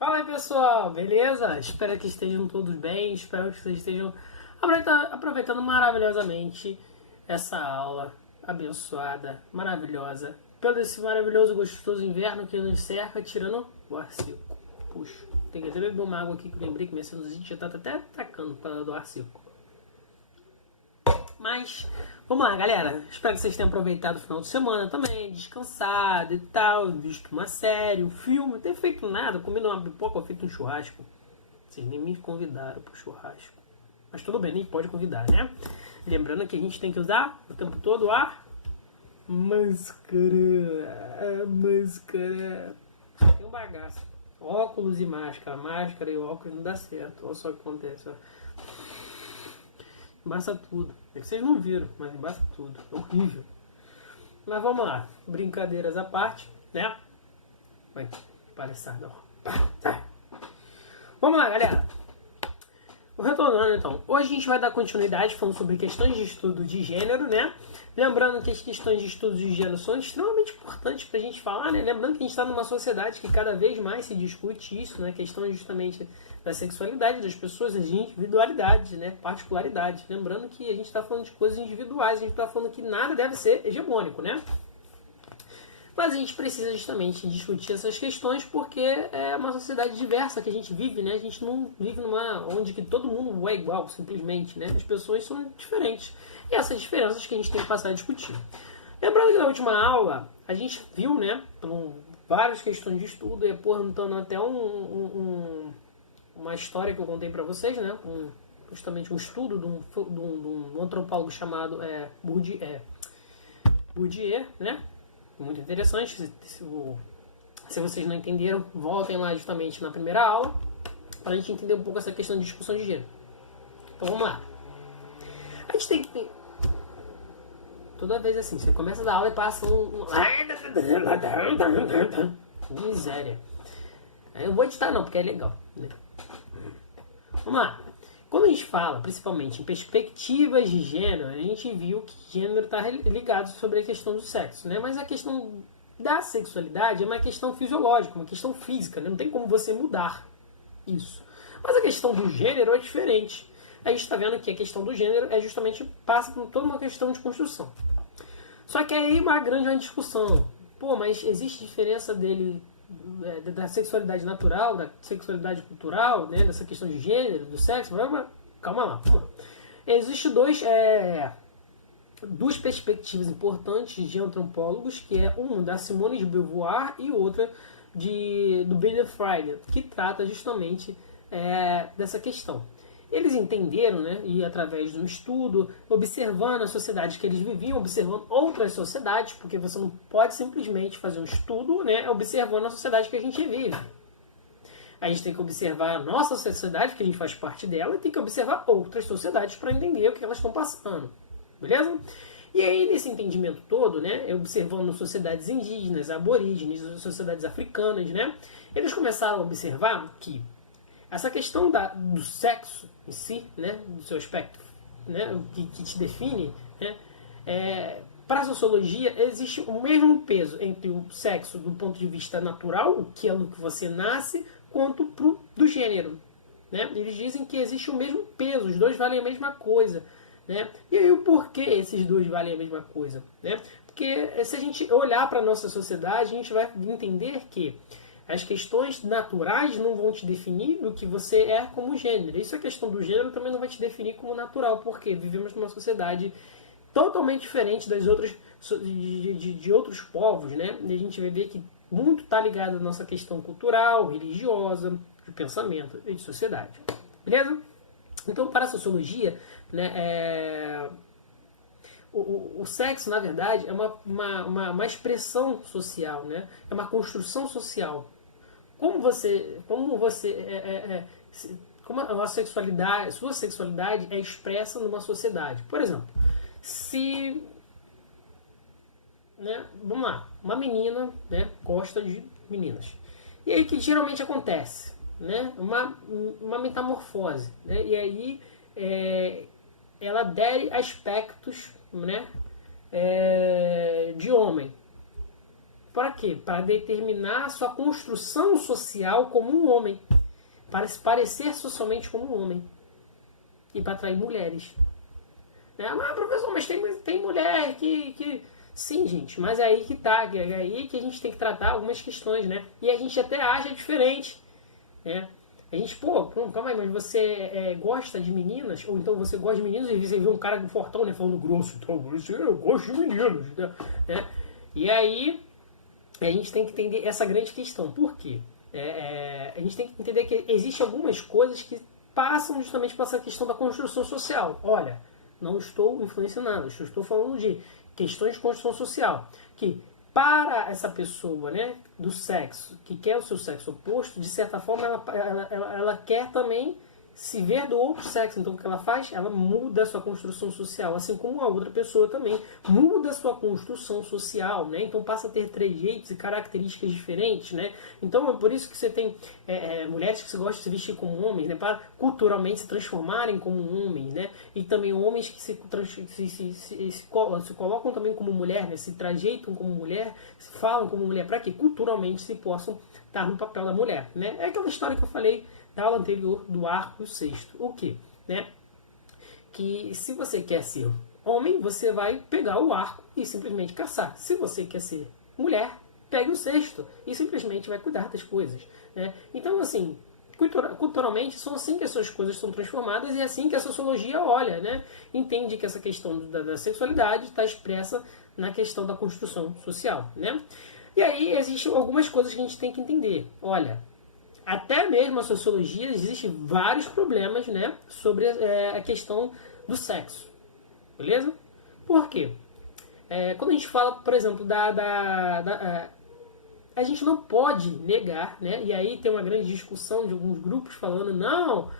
Fala aí pessoal, beleza? Espero que estejam todos bem, espero que vocês estejam aproveitando maravilhosamente essa aula abençoada, maravilhosa, pelo esse maravilhoso gostoso inverno que nos cerca, tirando o ar seco. Puxa, tem que até beber uma água aqui que eu lembrei que minha sinusite já tá até atacando por causa do ar seco. Mas, vamos lá, galera. Espero que vocês tenham aproveitado o final de semana também, descansado e tal, visto uma série, um filme, não ter feito nada, comido uma pipoca ou feito um churrasco. Vocês nem me convidaram pro churrasco. Mas tudo bem, nem pode convidar, né? Lembrando que a gente tem que usar o tempo todo a máscara. A máscara. Tem um bagaço. Óculos e máscara. Máscara e óculos não dá certo. Olha só o que acontece, ó. Embaça tudo. É que vocês não viram, mas embaça tudo. É horrível. Mas vamos lá. Brincadeiras à parte, né? Vai, palhaçada. Vamos lá, galera. Retornando então. Hoje a gente vai dar continuidade falando sobre questões de estudo de gênero, né? Lembrando que as questões de estudo de gênero são extremamente importantes pra gente falar, né? Lembrando que a gente está numa sociedade que cada vez mais se discute isso, né? Questão justamente da sexualidade das pessoas, das individualidades, né? Particularidades. Lembrando que a gente está falando de coisas individuais, a gente está falando que nada deve ser hegemônico, né? Mas a gente precisa justamente discutir essas questões porque é uma sociedade diversa que a gente vive, né? A gente não vive numa onde que todo mundo é igual, simplesmente, né? As pessoas são diferentes. E essas diferenças que a gente tem que passar a discutir. Lembrando que na última aula a gente viu, né, várias questões de estudo e apontando até uma história que eu contei para vocês, né? Justamente um estudo de um antropólogo chamado Bourdieu, né? Muito interessante. Se vocês não entenderam, voltem lá justamente na primeira aula para a gente entender um pouco essa questão de discussão de gênero. Então vamos lá. A gente tem que... Toda vez assim, você começa a dar aula e passa miséria. Eu vou editar não, porque é legal, né? Vamos lá. Quando a gente fala, principalmente, em perspectivas de gênero, a gente viu que gênero está ligado sobre a questão do sexo, né? Mas a questão da sexualidade é uma questão fisiológica, uma questão física, né? Não tem como você mudar isso. Mas a questão do gênero é diferente. A gente está vendo que a questão do gênero é justamente passa por toda uma questão de construção. Só que aí uma grande discussão. Pô, mas existe diferença dele da sexualidade natural, da sexualidade cultural, né, dessa questão de gênero, do sexo? Calma lá. Existem duas perspectivas importantes de antropólogos, que é uma da Simone de Beauvoir e outra do Bernard Fried, que trata justamente dessa questão. Eles entenderam, né, e através de um estudo, observando as sociedades que eles viviam, observando outras sociedades, porque você não pode simplesmente fazer um estudo, né, observando a sociedade que a gente vive. A gente tem que observar a nossa sociedade, que a gente faz parte dela, e tem que observar outras sociedades para entender o que elas estão passando. Beleza? E aí, nesse entendimento todo, né, observando sociedades indígenas, aborígenes, sociedades africanas, né, eles começaram a observar que essa questão do sexo em si, né, do seu aspecto, né, que te define, né, para a sociologia existe o mesmo peso entre o sexo do ponto de vista natural, que é no que você nasce, quanto do gênero. Né? Eles dizem que existe o mesmo peso, os dois valem a mesma coisa. Né? E aí o porquê esses dois valem a mesma coisa? Né? Porque se a gente olhar para a nossa sociedade, a gente vai entender que as questões naturais não vão te definir do que você é como gênero. Isso a questão do gênero também não vai te definir como natural, porque vivemos numa sociedade totalmente diferente das outras de outros povos, né? E a gente vai ver que muito está ligado à nossa questão cultural, religiosa, de pensamento e de sociedade. Beleza? Então, para a sociologia, né, o sexo, na verdade, é uma expressão social, né? É uma construção social. Como a sua sexualidade é expressa numa sociedade. Por exemplo, se, né, vamos lá, uma menina, né, gosta de meninas. E aí que geralmente acontece, né, uma metamorfose, né, e aí ela adere a aspectos, né, de homem. Para quê? Para determinar a sua construção social como um homem. Para se parecer socialmente como um homem. E para atrair mulheres. Mas, professor, mas tem mulher que... Sim, gente, mas é aí que tá. É aí que a gente tem que tratar algumas questões, né? E a gente até acha diferente. Né? A gente, calma aí, mas você gosta de meninas? Ou então você gosta de meninos e você vê um cara fortão, né, falando grosso. Então, eu gosto de meninos. Né? E aí... a gente tem que entender essa grande questão. Por quê? A gente tem que entender que existem algumas coisas que passam justamente por essa questão da construção social. Olha, não estou influenciando, estou falando de questões de construção social. Que para essa pessoa, né, do sexo, que quer o seu sexo oposto, de certa forma ela quer também se ver do outro sexo. Então o que ela faz? Ela muda a sua construção social, assim como a outra pessoa também muda a sua construção social, né? Então passa a ter trejeitos e características diferentes, né? Então é por isso que você tem mulheres que gostam de se vestir como homens, né? Para culturalmente se transformarem como homens, né? E também homens que se colocam também como mulher, né? Se trajeitam como mulher, se falam como mulher, para que culturalmente se possam estar no papel da mulher, né? É aquela história que eu falei da aula anterior do arco e o cesto. O que? Né? Que se você quer ser homem, você vai pegar o arco e simplesmente caçar. Se você quer ser mulher, pegue o cesto e simplesmente vai cuidar das coisas. Né? Então, assim, culturalmente, são assim que essas coisas são transformadas e é assim que a sociologia olha. Né? Entende que essa questão da sexualidade está expressa na questão da construção social. Né? E aí existem algumas coisas que a gente tem que entender. Olha, até mesmo a sociologia, existem vários problemas, né, sobre a questão do sexo. Beleza? Por quê? Quando a gente fala, por exemplo, a gente não pode negar, né, e aí tem uma grande discussão de alguns grupos falando, não,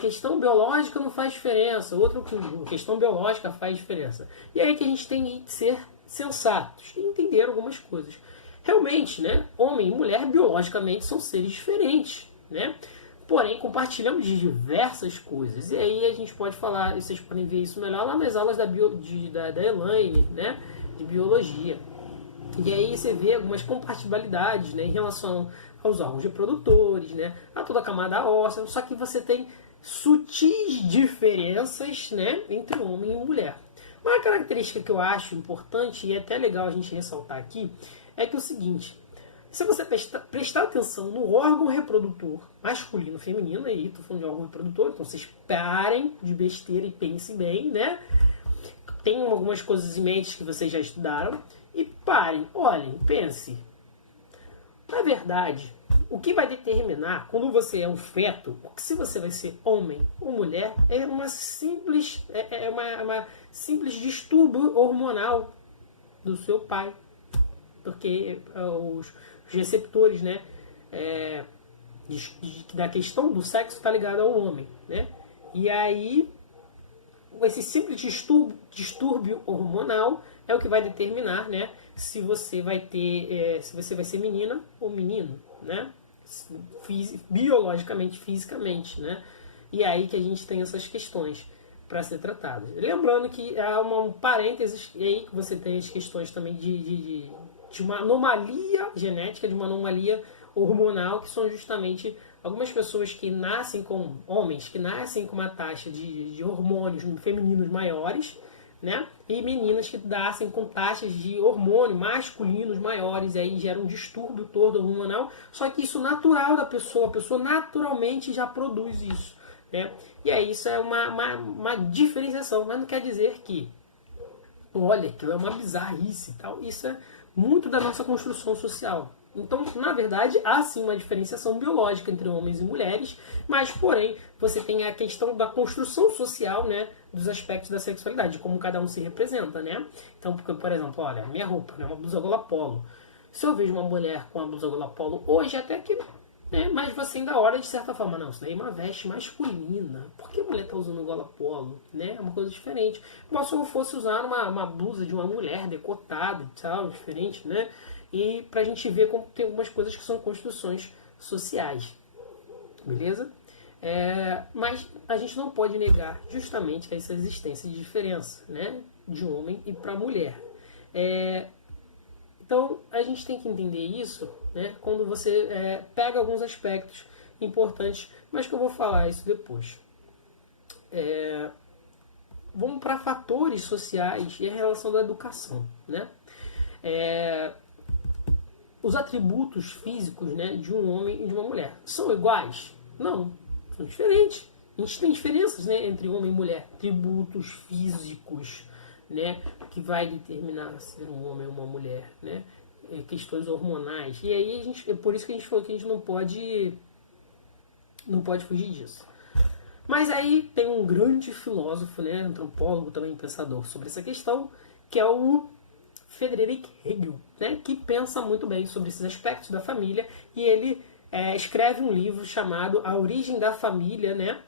questão biológica não faz diferença, outro questão biológica faz diferença. E aí que a gente tem que ser sensatos e entender algumas coisas. Realmente, né, homem e mulher biologicamente são seres diferentes, né? Porém, compartilhamos de diversas coisas. E aí a gente pode falar, e vocês podem ver isso melhor lá nas aulas da Elaine, né, de biologia. E aí você vê algumas compatibilidades, né, em relação aos órgãos reprodutores, né, a toda a camada óssea, só que você tem sutis diferenças, né, entre homem e mulher. Uma característica que eu acho importante e é até legal a gente ressaltar aqui é que é o seguinte, se você prestar atenção no órgão reprodutor masculino e feminino, aí estou falando de órgão reprodutor, então vocês parem de besteira e pensem bem, né? Tenham algumas coisas em mente que vocês já estudaram e parem, olhem, pense. Na verdade, o que vai determinar quando você é um feto, se você vai ser homem ou mulher, é uma simples distúrbio hormonal do seu pai. Porque os receptores, né, da questão do sexo está ligado ao homem, né? E aí esse simples distúrbio hormonal é o que vai determinar, né, se você vai ter, se você vai ser menina ou menino, né? Biologicamente, fisicamente, né? E aí que a gente tem essas questões para ser tratadas. Lembrando que há um parênteses e aí que você tem as questões também de uma anomalia genética, de uma anomalia hormonal, que são justamente algumas pessoas que nascem com homens, que nascem com uma taxa de hormônios femininos maiores, né? E meninas que nascem com taxas de hormônio masculinos maiores, e aí gera um distúrbio todo hormonal, só que isso natural da pessoa, a pessoa naturalmente já produz isso, né? E aí isso é uma diferenciação, mas não quer dizer que, olha, aquilo é uma bizarrice e tal, isso é muito da nossa construção social. Então, na verdade, há sim uma diferenciação biológica entre homens e mulheres, mas, porém, você tem a questão da construção social, né, dos aspectos da sexualidade, de como cada um se representa, né? Então, porque, por exemplo, olha, minha roupa, né, uma blusa gola polo. Se eu vejo uma mulher com uma blusa gola polo, hoje até que, né, mas você ainda olha de certa forma, não, isso daí é uma veste masculina. Por que a mulher está usando gola polo? Né? É uma coisa diferente. Igual se eu fosse usar uma blusa de uma mulher decotada e tal, diferente, né? E pra gente ver como tem algumas coisas que são construções sociais. Beleza? Mas a gente não pode negar justamente essa existência de diferença, né? De homem e para mulher. Então, a gente tem que entender isso, né, quando você pega alguns aspectos importantes, mas que eu vou falar isso depois. Vamos para fatores sociais e a relação da educação, né? Os atributos físicos, né, de um homem e de uma mulher são iguais? Não, são diferentes. A gente tem diferenças, né, entre homem e mulher, atributos físicos, né, que vai determinar ser um homem ou uma mulher, né, questões hormonais. E aí é por isso que a gente falou que a gente não pode fugir disso. Mas aí tem um grande filósofo, né, antropólogo, também pensador sobre essa questão, que é o Friedrich Hegel, né, que pensa muito bem sobre esses aspectos da família, e ele escreve um livro chamado A Origem da Família, né,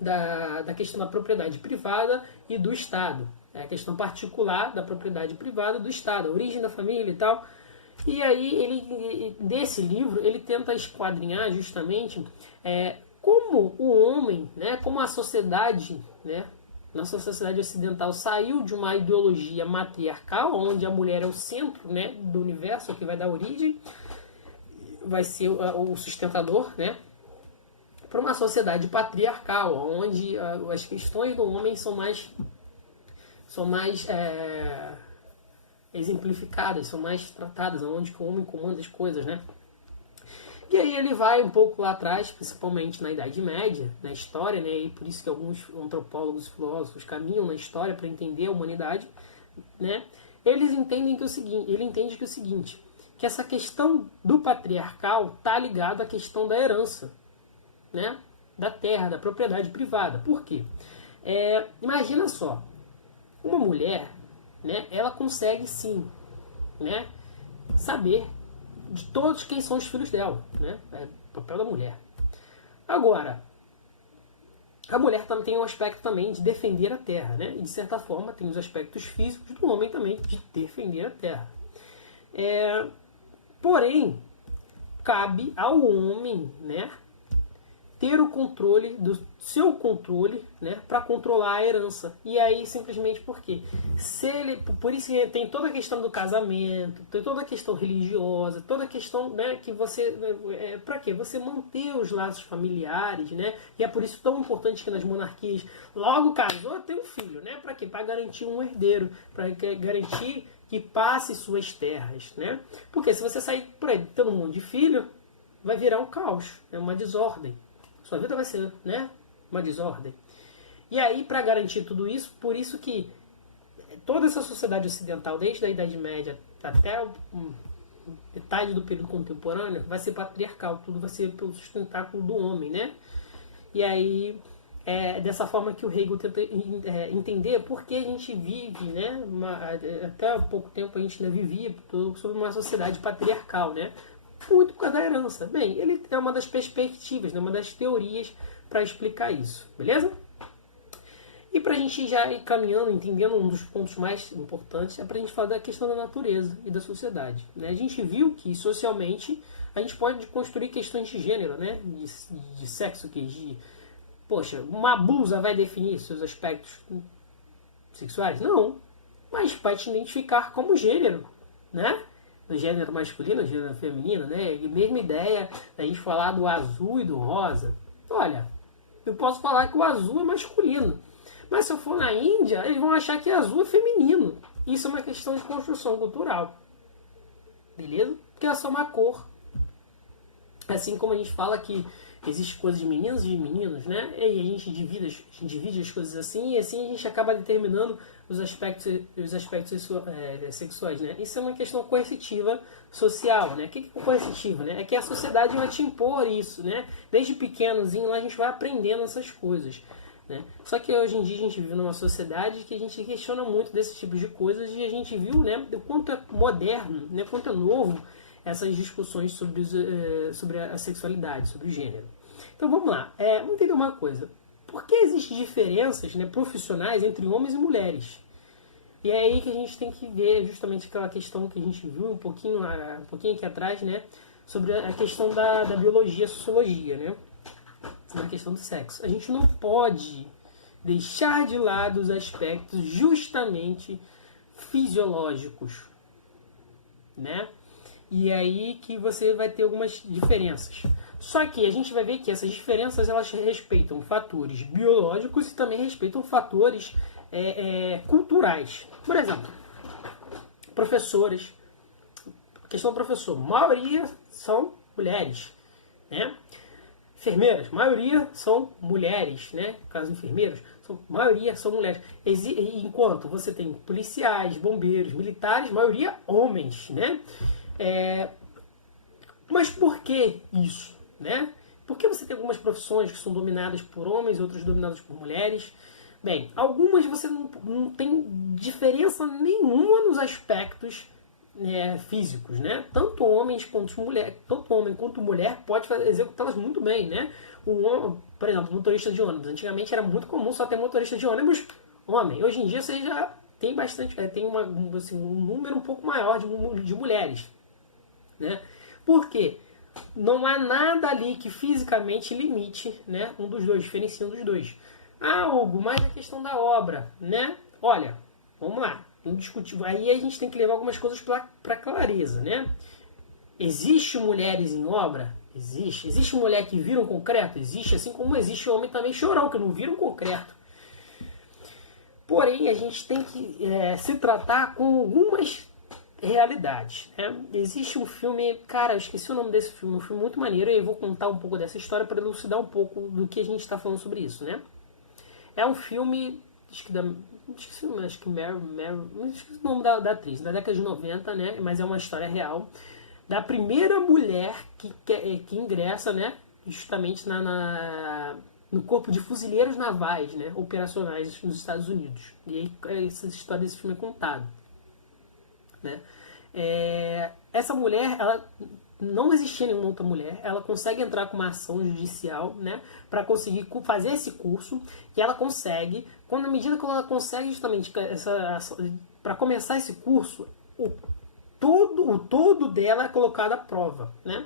da questão da propriedade privada e do Estado. A questão particular da propriedade privada do Estado, a origem da família e tal. E aí, desse livro, ele tenta esquadrinhar justamente como o homem, né, como a sociedade, né, nossa sociedade ocidental saiu de uma ideologia matriarcal, onde a mulher é o centro, né, do universo, que vai dar origem, vai ser o sustentador, né, para uma sociedade patriarcal, onde as questões do homem são mais exemplificadas, são mais tratadas, onde o homem comanda as coisas, né? E aí ele vai um pouco lá atrás, principalmente na Idade Média, na história, né? E por isso que alguns antropólogos e filósofos caminham na história para entender a humanidade, né? Ele entende que o seguinte, que essa questão do patriarcal está ligada à questão da herança, né? Da terra, da propriedade privada. Por quê? Imagina só, uma mulher, né? Ela consegue sim, né? Saber de todos quem são os filhos dela, né? É o papel da mulher. Agora, a mulher também tem um aspecto também de defender a terra, né? E de certa forma tem os aspectos físicos do homem também de defender a terra. Porém, cabe ao homem, né, ter o controle do seu controle, né, para controlar a herança. E aí simplesmente porque por isso que tem toda a questão do casamento, tem toda a questão religiosa, toda a questão, né, que você para quê? Você manter os laços familiares, né? E é por isso tão importante que nas monarquias logo casou, tem um filho, né? Para quê? Para garantir um herdeiro, para garantir que passe suas terras, né? Porque se você sair por aí tendo um monte de filho, vai virar um caos, é uma desordem. Sua vida vai ser, né, uma desordem. E aí, para garantir tudo isso, por isso que toda essa sociedade ocidental, desde a Idade Média até metade do período contemporâneo, vai ser patriarcal. Tudo vai ser pelo sustentáculo do homem, né? E aí, dessa forma que o Hegel tenta entender por que a gente vive, né? Até há pouco tempo a gente ainda vivia sobre uma sociedade patriarcal, né? Muito por causa da herança. Bem, ele é uma das perspectivas, né, uma das teorias para explicar isso, beleza? E para a gente já ir caminhando, entendendo um dos pontos mais importantes, é para a gente falar da questão da natureza e da sociedade, né? A gente viu que socialmente a gente pode construir questões de gênero, né? De sexo, poxa, uma blusa vai definir seus aspectos sexuais? Não, mas vai te identificar como gênero, né? Do gênero masculino, do gênero feminino, né? E mesma ideia da gente falar do azul e do rosa. Olha, eu posso falar que o azul é masculino, mas se eu for na Índia, eles vão achar que azul é feminino. Isso é uma questão de construção cultural. Beleza? Porque é só uma cor. Assim como a gente fala que existe coisas de meninos e de meninos, né? E a gente divide as coisas assim, e assim a gente acaba determinando os aspectos sexuais, né? Isso é uma questão coercitiva social, né? O que é coercitivo, né? É que a sociedade vai te impor isso, né? Desde pequenozinho lá a gente vai aprendendo essas coisas, né? Só que hoje em dia a gente vive numa sociedade que a gente questiona muito desse tipo de coisas e a gente viu, né, o quanto é moderno, né, o quanto é novo essas discussões sobre a sexualidade, sobre o gênero. Então vamos lá, vamos entender uma coisa. Por que existem diferenças, né, profissionais entre homens e mulheres? E é aí que a gente tem que ver justamente aquela questão que a gente viu um pouquinho aqui atrás, né, sobre a questão da biologia, sociologia, né, na questão do sexo. A gente não pode deixar de lado os aspectos justamente fisiológicos. né? E aí que você vai ter algumas diferenças. Só que a gente vai ver que essas diferenças elas respeitam fatores biológicos e também respeitam fatores culturais. Por exemplo, professores. Questão do professor. A maioria são mulheres, né? Enfermeiras, maioria são mulheres, né? Caso enfermeiros, maioria são mulheres. Enquanto você tem policiais, bombeiros, militares, maioria homens, né? Mas por que isso, né? Por que você tem algumas profissões que são dominadas por homens e outras dominadas por mulheres? Bem, algumas você não tem diferença nenhuma nos aspectos físicos, né? Tanto homens quanto mulher, tanto homem quanto mulher pode executá-las muito bem, né? Por exemplo, motorista de ônibus. Antigamente era muito comum só ter motorista de ônibus homem. Hoje em dia você já tem bastante, tem um número um pouco maior de mulheres, né? Por quê? Não há nada ali que fisicamente limite, né, um dos dois, diferencia um dos dois. Ah, Hugo, mas a questão da obra, né? Olha, vamos lá. Aí a gente tem que levar algumas coisas para clareza, né? Existe mulheres em obra? Existe. Existe mulher que vira um concreto? Existe, assim como existe homem também chorão, que não vira um concreto. Porém, a gente tem que se tratar com algumas realidades, né? Existe um filme, cara, eu esqueci o nome desse filme, um filme muito maneiro, e eu vou contar um pouco dessa história para elucidar um pouco do que a gente está falando sobre isso, né? É um filme, acho que esqueci o nome da atriz, da década de 90, né? Mas é uma história real da primeira mulher que ingressa, né? Justamente no corpo de fuzileiros navais, né? Operacionais nos Estados Unidos. E aí essa história desse filme é contada, né? Essa mulher, ela não existia nenhuma outra mulher, ela consegue entrar com uma ação judicial, né, para conseguir fazer esse curso, e ela consegue, à medida que ela consegue justamente para começar esse curso, o todo dela é colocado à prova, né?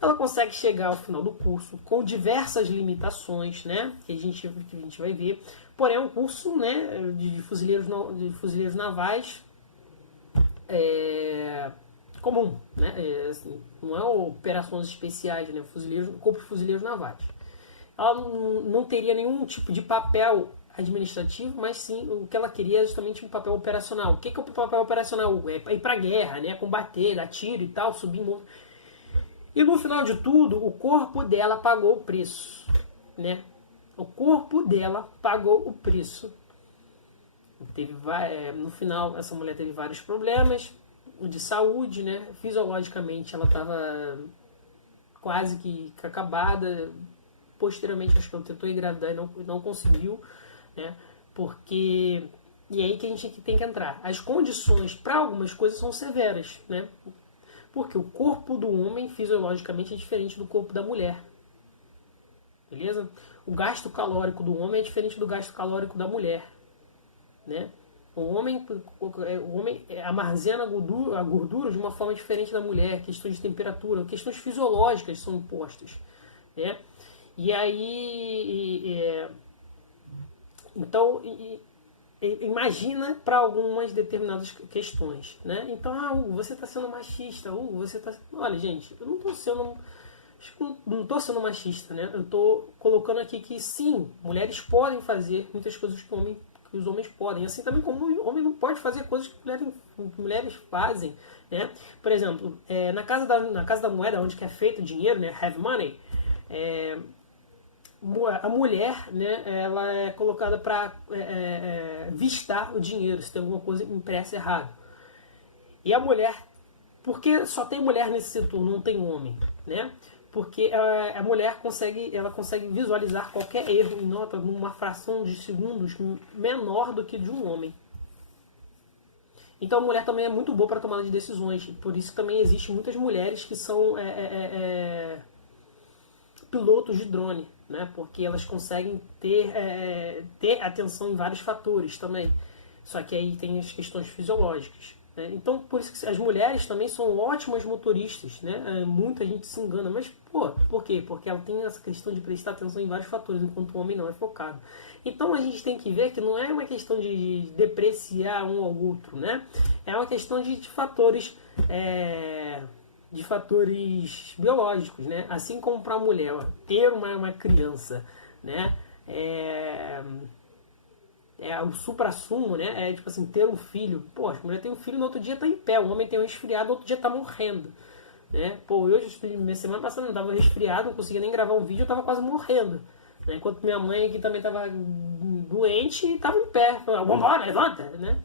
Ela consegue chegar ao final do curso com diversas limitações, né, que a gente vai ver, porém é um curso, né, de fuzileiros navais comum, né? Assim, não é operações especiais, né? Corpo de fuzileiros navais. Ela não teria nenhum tipo de papel administrativo, mas sim o que ela queria é justamente um papel operacional. O que é o papel operacional? É ir pra guerra, né? Combater, dar tiro e tal, subir morro. E no final de tudo, o corpo dela pagou o preço, né? O corpo dela pagou o preço. No final, essa mulher teve vários problemas de saúde, né? Fisiologicamente, ela estava quase que acabada. Posteriormente, acho que ela tentou engravidar e não conseguiu, né? Porque... E aí que a gente tem que entrar. As condições para algumas coisas são severas, né? Porque o corpo do homem, fisiologicamente, é diferente do corpo da mulher. Beleza? O gasto calórico do homem é diferente do gasto calórico da mulher, né? O homem armazena a gordura de uma forma diferente da mulher, questões de temperatura, questões fisiológicas são impostas, né? E aí, então, imagina para algumas determinadas questões, né? Então, Hugo, você está sendo machista, Hugo, você está... Olha, gente, eu não estou sendo machista, né? Eu estou colocando aqui que sim, mulheres podem fazer muitas coisas que os homens podem, assim também como o homem não pode fazer coisas que mulheres fazem, né? Por exemplo, na casa da moeda, onde que é feito o dinheiro, né? Have money, a mulher, né? Ela é colocada para vistar o dinheiro se tem alguma coisa impressa errado. E a mulher, porque só tem mulher nesse setor, não tem homem, né? Porque a mulher consegue visualizar qualquer erro em nota numa fração de segundos menor do que de um homem. Então a mulher também é muito boa para tomada de decisões. Por isso também existem muitas mulheres que são pilotos de drone, né? Porque elas conseguem ter atenção em vários fatores também. Só que aí tem as questões fisiológicas. né? Então, por isso que as mulheres também são ótimas motoristas, né? Muita gente se engana, mas por quê? Porque ela tem essa questão de prestar atenção em vários fatores, enquanto o homem não é focado. Então a gente tem que ver que não é uma questão de depreciar um ao outro, né? É uma questão de fatores biológicos, né? Assim como para a mulher, ó, ter uma criança, né? O supra-sumo, né? É tipo assim, ter um filho. Pô, a mulher tem um filho, no outro dia tá em pé. O homem tem um resfriado, no outro dia tá morrendo. Né? Pô, minha semana passada eu tava resfriado, não conseguia nem gravar um vídeo, eu tava quase morrendo. Né? Enquanto minha mãe aqui também tava doente e tava em pé. Falei, vambora, levanta, né?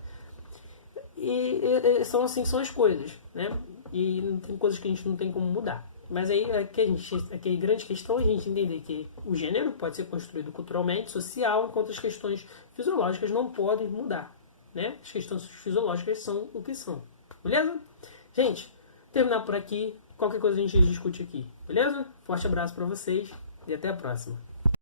E são assim que são as coisas, né? E tem coisas que a gente não tem como mudar. Mas aí a grande questão é a gente entender que o gênero pode ser construído culturalmente, social, enquanto as questões fisiológicas não podem mudar. Né? As questões fisiológicas são o que são. Beleza? Gente, terminar por aqui. Qualquer coisa a gente discute aqui. Beleza? Forte abraço para vocês e até a próxima.